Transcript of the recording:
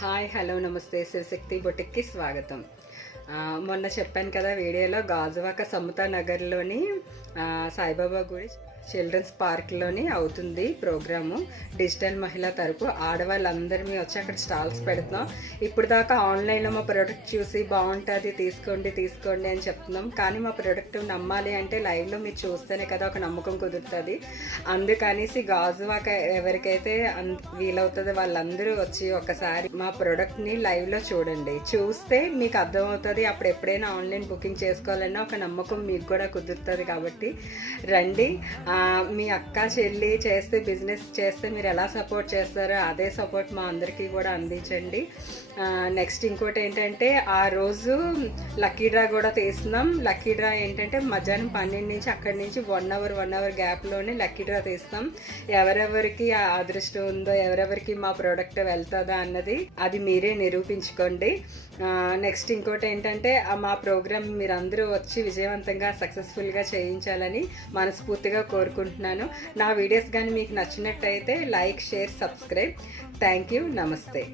Hi hello నమస్తే శివశక్తి బొటిక్కి స్వాగతం. మొన్న చెప్పాను కదా వీడియోలో గాజువాక సమతా నగర్లోని సాయిబాబా గుడి చిల్డ్రన్స్ పార్క్లోని అవుతుంది ప్రోగ్రాము. డిజిటల్ మహిళా తరపు ఆడవాళ్ళందరినీ వచ్చి అక్కడ స్టాల్స్ పెడుతున్నాం. ఇప్పుడు దాకా ఆన్లైన్లో మా ప్రోడక్ట్ చూసి బాగుంటుంది తీసుకోండి అని చెప్తున్నాం. కానీ మా ప్రోడక్ట్ నమ్మాలి అంటే లైవ్లో మీరు చూస్తేనే కదా ఒక నమ్మకం కుదురుతుంది. అందుకనేసి గాజువాక ఎవరికైతే వీలవుతుందో వాళ్ళందరూ వచ్చి ఒకసారి మా ప్రోడక్ట్ని లైవ్లో చూడండి. చూస్తే మీకు అర్థమవుతుంది. అప్పుడు ఎప్పుడైనా ఆన్లైన్ బుకింగ్ చేసుకోవాలన్నా ఒక నమ్మకం మీకు కూడా కుదురుతుంది. కాబట్టి రండి. మీ అక్క చెల్లి చేస్తే బిజినెస్ చేస్తే మీరు ఎలా సపోర్ట్ చేస్తారో అదే సపోర్ట్ మా అందరికీ కూడా అందించండి. నెక్స్ట్ ఇంకోటి ఏంటంటే ఆ రోజు లక్కీ డ్రా కూడా తీస్తున్నాం. లక్కీ డ్రా ఏంటంటే మధ్యాహ్నం 12 నుంచి అక్కడి నుంచి 1 అవర్ గ్యాప్లోనే లక్కీ డ్రా తీస్తాం. ఎవరెవరికి ఆ అదృష్టం ఉందో ఎవరెవరికి మా ప్రోడక్ట్ వెళ్తుందా అన్నది అది మీరే నిరూపించుకోండి. నెక్స్ట్ ఇంకోటి ఏంటంటే మా ప్రోగ్రామ్ మీరందరూ వచ్చి విజయవంతంగా సక్సెస్ఫుల్గా చేయించాలని మనస్ఫూర్తిగా కోరుకుంటున్నాను. నా వీడియోస్ కానీ మీకు నచ్చినట్టయితే like, share, subscribe. Thank you. నమస్తే.